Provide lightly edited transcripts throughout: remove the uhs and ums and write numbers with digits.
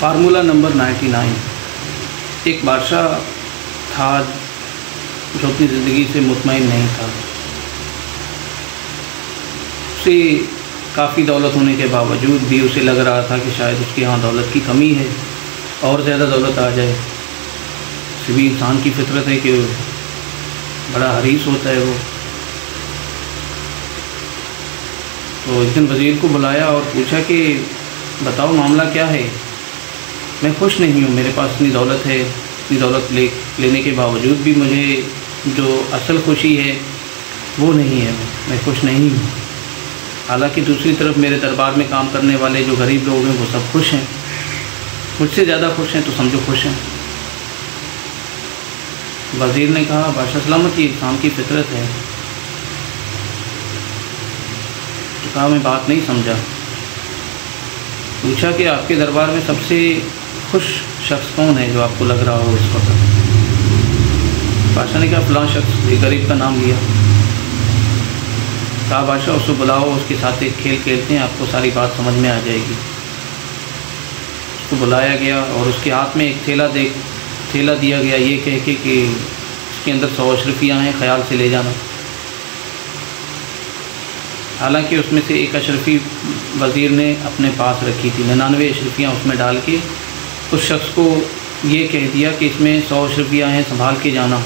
Formula number 99। एक बादशाह था जो अपनी ज़िंदगी से मुतमईन नहीं था। उसे काफ़ी दौलत होने के बावजूद भी उसे लग रहा था कि शायद उसके यहाँ दौलत की कमी है और ज़्यादा दौलत आ जाए। उसे भी इंसान की फितरत है कि बड़ा हरीस होता है वो। तो एक दिन वज़ीर को बुलाया और पूछा कि बताओ मामला क्या है। मैं खुश नहीं हूँ, मेरे पास इतनी दौलत है, इतनी दौलत लेने के बावजूद भी मुझे जो असल खुशी है वो नहीं है, मैं खुश नहीं हूँ। हालांकि दूसरी तरफ मेरे दरबार में काम करने वाले जो गरीब लोग हैं वो सब खुश हैं, मुझसे ज़्यादा खुश हैं, तो समझो खुश हैं। वज़ीर ने कहा बादशाह सलामत, ये इंसान की फितरत है। तो कहा मैं बात नहीं समझा। पूछा कि आपके दरबार में सबसे खुश शख्स कौन है जो आपको लग रहा हो इस वक्त। बादशाह ने कहा फलां शख्स, एक गरीब का नाम लिया। कहा बादशाह उसको बुलाओ, उसके साथ एक खेल खेलते हैं, आपको सारी बात समझ में आ जाएगी। उसको बुलाया गया और उसके हाथ में एक थैला दिया गया, ये कह के कि इसके अंदर 100 अशरफियाँ हैं, ख्याल से ले जाना। हालांकि उसमें से एक अशरफी वज़ीर ने अपने पास रखी थी, 99 अशरफियाँ उसमें डाल के उस शख्स को ये कह दिया कि इसमें 100 अशरफियाँ हैं, संभाल के जाना।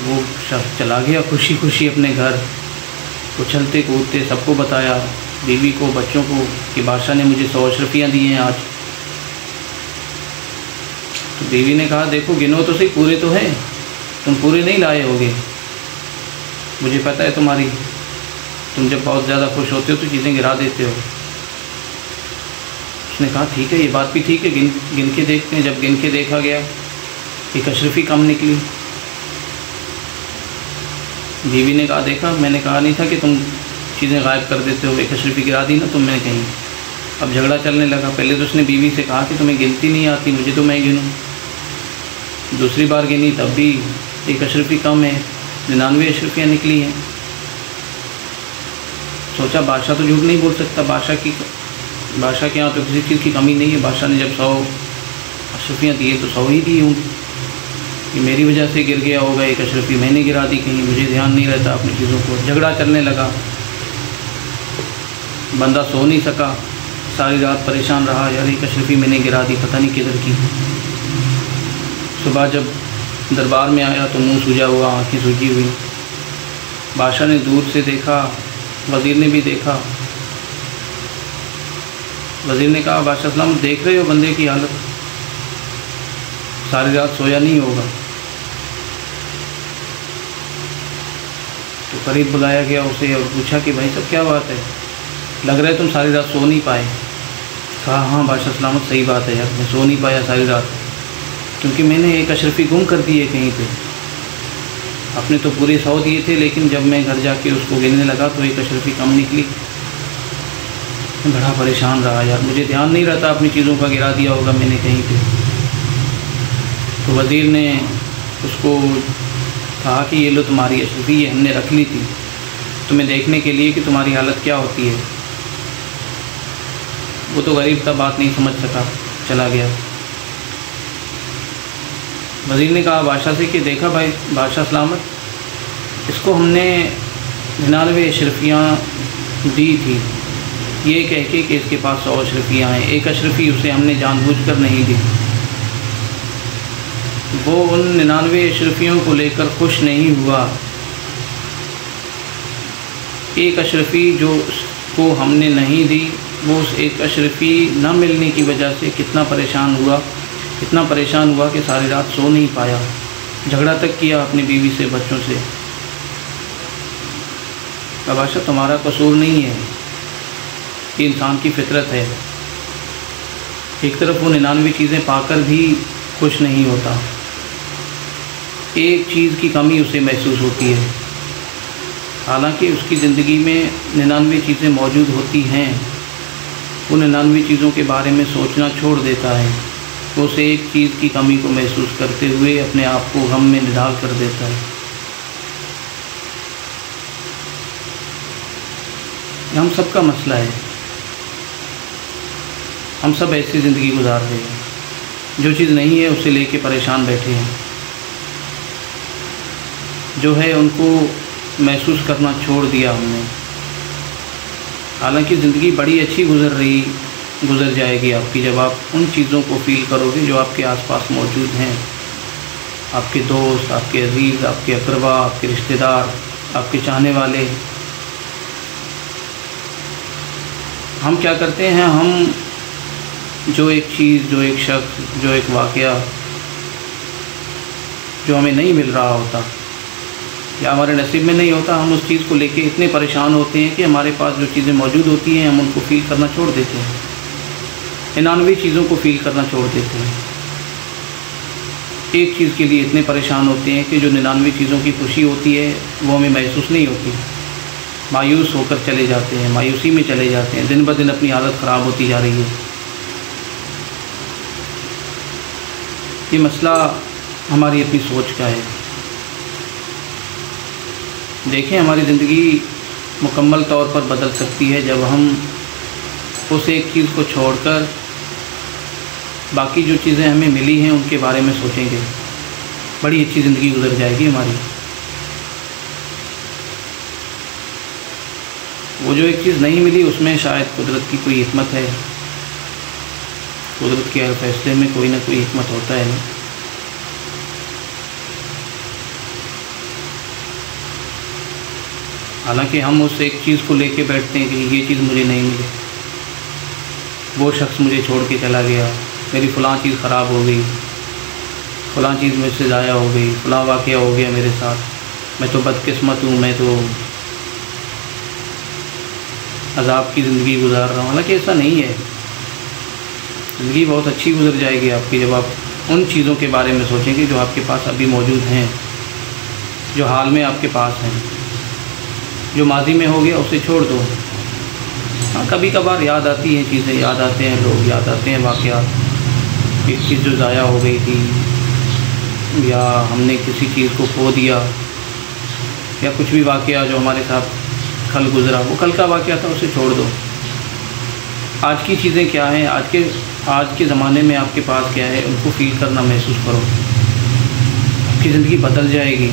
वो शख्स चला गया खुशी खुशी अपने घर, उछलते कूदते सबको बताया, बीवी को, बच्चों को, कि बादशाह ने मुझे 100 अशरफियाँ दी हैं आज। तो बीवी ने कहा देखो गिनो तो सही, पूरे तो हैं, तुम पूरे नहीं लाए होगे, मुझे पता है तुम्हारी, तुम जब बहुत ज़्यादा खुश होते हो तो चीज़ें गिरा देते हो। उसने कहा ठीक है, ये बात भी ठीक है, गिन के देखते हैं। जब गिन के देखा गया एक अशरफी कम निकली। बीवी ने कहा देखा, मैंने कहा नहीं था कि तुम चीज़ें गायब कर देते हो, एक अशरफी गिरा दी ना तुमने कहीं। अब झगड़ा चलने लगा। पहले तो उसने बीवी से कहा कि तुम्हें गिनती नहीं आती, मुझे तो मैं गिनूँ। दूसरी बार गिनी तब भी एक अशरफी कम है, 99 अशरफियाँ निकली हैं। सोचा बादशाह तो झूठ नहीं बोल सकता, बादशाह के यहाँ तो किसी चीज़ की कमी नहीं है। बादशाह ने जब 100 अशरफियाँ दिए तो 100 ही दी होंगी, कि मेरी वजह से गिर गया होगा एक अशरफी, मैंने गिरा दी कहीं, मुझे ध्यान नहीं रहता अपनी चीज़ों को। झगड़ा चलने लगा, बंदा सो नहीं सका, सारी रात परेशान रहा, यार एक अशरफी मैंने गिरा दी, पता नहीं किधर की। सुबह जब दरबार में आया तो मुंह सूजा हुआ, आँखें सूजी हुई। बादशाह ने दूर से देखा, वज़ीर ने भी देखा। वज़ीर ने कहा बादशाह सलाम, देख रहे हो बंदे की हालत, सारी रात सोया नहीं होगा। तो करीब बुलाया गया उसे और पूछा कि भाई सब क्या बात है, लग रहा है तुम सारी रात सो नहीं पाए। कहा हाँ बादशाह सलामत, सही बात है यार, मैं सो नहीं पाया सारी रात, क्योंकि मैंने एक अशरफी गुम कर दी है कहीं पे। आपने तो पूरे 100 दिए थे, लेकिन जब मैं घर जाके उसको गिनने लगा तो एक अशरफी कम निकली। मैं बड़ा परेशान रहा यार, मुझे ध्यान नहीं रहता, अपनी चीज़ों का गिरा दिया होगा मैंने कहीं पे। तो वज़ीर ने उसको कहा कि ये लो तुम्हारी अशरफी, ये हमने रख ली थी तुम्हें देखने के लिए कि तुम्हारी हालत क्या होती है। वो तो गरीब था, बात नहीं समझ सका, चला गया। वज़ीर ने कहा बादशाह से कि देखा भाई बादशाह सलामत, इसको हमने 99 अशरफियाँ दी थी, ये कह के कि इसके पास 100 अशरफियाँ हैं, एक अशरफी उसे हमने जानबूझकर नहीं दी। वो उन 99 अशरफियों को लेकर खुश नहीं हुआ। एक अशरफी जो को हमने नहीं दी, वो उस एक अशरफी न मिलने की वजह से कितना परेशान हुआ, इतना परेशान हुआ कि सारी रात सो नहीं पाया, झगड़ा तक किया अपनी बीवी से, बच्चों से। बादशाह तुम्हारा कसूर नहीं है, ये इंसान की फितरत है। एक तरफ वो 99 चीज़ें पाकर भी खुश नहीं होता, एक चीज़ की कमी उसे महसूस होती है। हालांकि उसकी ज़िंदगी में 99 चीज़ें मौजूद होती हैं, वो 99 चीज़ों के बारे में सोचना छोड़ देता है, वो उसे एक चीज़ की कमी को महसूस करते हुए अपने आप को गम में निढाल कर देता है। हम सबका मसला है। हम सब ऐसी ज़िंदगी गुजार रहे हैं, जो चीज़ नहीं है उसे लेके परेशान बैठे हैं, जो है उनको महसूस करना छोड़ दिया हमने। हालांकि ज़िंदगी बड़ी अच्छी गुज़र जाएगी आपकी, जब आप उन चीज़ों को फ़ील करोगे जो आपके आसपास मौजूद हैं। आपके दोस्त, आपके अजीज़, आपके अक़रबा, आपके रिश्तेदार, आपके चाहने वाले। हम क्या करते हैं, हम जो एक चीज़, जो एक शख्स, जो एक वाक़या जो हमें नहीं मिल रहा होता या हमारे नसीब में नहीं होता, हम उस चीज़ को लेके इतने परेशान होते हैं कि हमारे पास जो चीज़ें मौजूद होती हैं हम उनको फ़ील करना छोड़ देते हैं, 99 चीज़ों को फ़ील करना छोड़ देते हैं। एक चीज़ के लिए इतने परेशान होते हैं कि जो 99 चीज़ों की खुशी होती है वो हमें महसूस नहीं होती। मायूस होकर चले जाते हैं, मायूसी में चले जाते हैं, दिन ब दिन अपनी हालत ख़राब होती जा रही है। ये मसला हमारी अपनी सोच का है। देखें, हमारी ज़िंदगी मुकम्मल तौर पर बदल सकती है जब हम उस एक चीज़ को छोड़कर बाकी जो चीज़ें हमें मिली हैं उनके बारे में सोचेंगे। बड़ी अच्छी ज़िंदगी गुजर जाएगी हमारी। वो जो एक चीज़ नहीं मिली उसमें शायद कुदरत की कोई हिकमत है, कुदरत के हर फैसले में कोई ना कोई हिकमत होता है। हालांकि हम उस एक चीज़ को लेके बैठते हैं कि ये चीज़ मुझे नहीं मिली, वो शख्स मुझे छोड़ के चला गया, मेरी फ़लाँ चीज़ ख़राब हो गई, फ़लाँ चीज़ मुझसे ज़ाया हो गई, फ़लाँ वाक़या हो गया मेरे साथ, मैं तो बदकिस्मत हूँ, मैं तो अज़ाब की ज़िंदगी गुजार रहा हूँ। हालांकि ऐसा नहीं है। ज़िंदगी बहुत अच्छी गुजर जाएगी आपकी जब आप उन चीज़ों के बारे में सोचेंगे जो आपके पास अभी मौजूद हैं, जो हाल में आपके पास हैं। जो माजी में हो गया उसे छोड़ दो। हाँ, कभी कभार याद आती हैं चीज़ें, याद आते हैं लोग, याद आते हैं वाक़यात। एक चीज़ जो ज़ाया हो गई थी या हमने किसी चीज़ को खो दिया या कुछ भी वाक़या जो हमारे साथ कल गुज़रा, वो कल का वाक़या था, उसे छोड़ दो। आज की चीज़ें क्या हैं, आज के ज़माने में आपके पास क्या है, उनको फ़ील करना, महसूस करो। आपकी ज़िंदगी बदल जाएगी।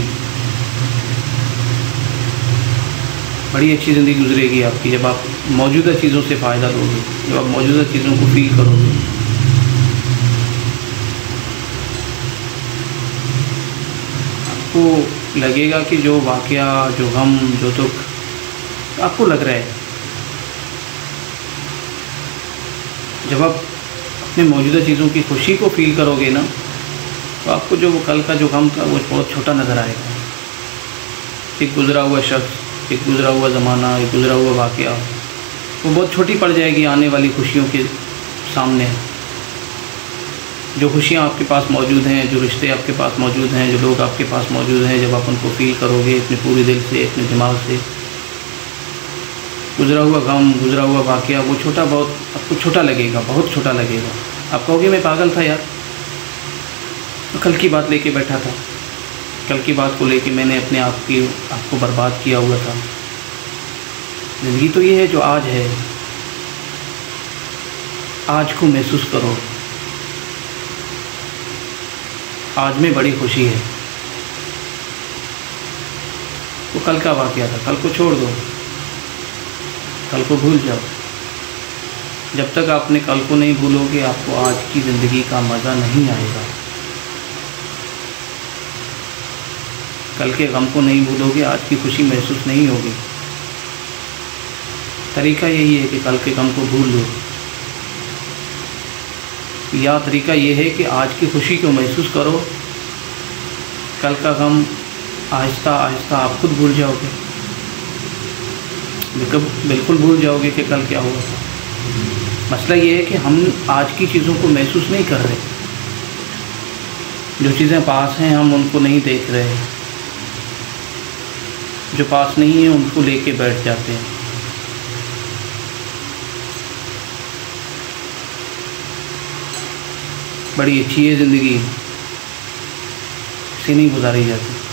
बड़ी अच्छी ज़िंदगी गुजरेगी आपकी जब आप मौजूदा चीज़ों से फ़ायदा लोगे, जब आप मौजूदा चीज़ों को फ़ील करोगे। आपको लगेगा कि जो वाक़या, जो गम, जो दुख आपको लग रहा है, जब आप अपने मौजूदा चीज़ों की खुशी को फ़ील करोगे ना, तो आपको जो वो कल का जो गम था वो बहुत छोटा नज़र आएगा। एक गुज़रा हुआ शख्स, एक गुज़रा हुआ ज़माना, एक गुज़रा हुआ वाक़या, वो बहुत छोटी पड़ जाएगी आने वाली खुशियों के सामने। जो खुशियाँ आपके पास मौजूद हैं, जो रिश्ते आपके पास मौजूद हैं, जो लोग आपके पास मौजूद हैं, जब आप उनको फ़ील करोगे अपने पूरे दिल से, अपने दिमाग से, गुज़रा हुआ गम, गुज़रा हुआ वाक़या वो छोटा, बहुत आपको छोटा लगेगा, बहुत छोटा लगेगा। आप कहोगे मैं पागल था यार, तो कल की बात लेके बैठा था, कल की बात को लेके मैंने अपने आपको बर्बाद किया हुआ था। ज़िंदगी तो ये है जो आज है, आज को महसूस करो। आज में बड़ी खुशी है। वो कल का वाक़या था, कल को छोड़ दो, कल को भूल जाओ। जब तक आपने कल को नहीं भूलोगे, आपको आज की ज़िंदगी का मज़ा नहीं आएगा। कल के गम को नहीं भूलोगे, आज की खुशी महसूस नहीं होगी। तरीका यही है कि कल के गम को भूल लो, या तरीका ये है कि आज की खुशी को महसूस करो। कल का गम आहिस्ता आहिस्ता आप खुद भूल जाओगे, बिल्कुल भूल जाओगे कि कल क्या हुआ था। मसला ये है कि हम आज की चीज़ों को महसूस नहीं कर रहे। जो चीज़ें पास हैं हम उनको नहीं देख रहे, जो पास नहीं है उनको लेके बैठ जाते हैं। बड़ी अच्छी है ज़िंदगी, इसे नहीं गुजारी जाती।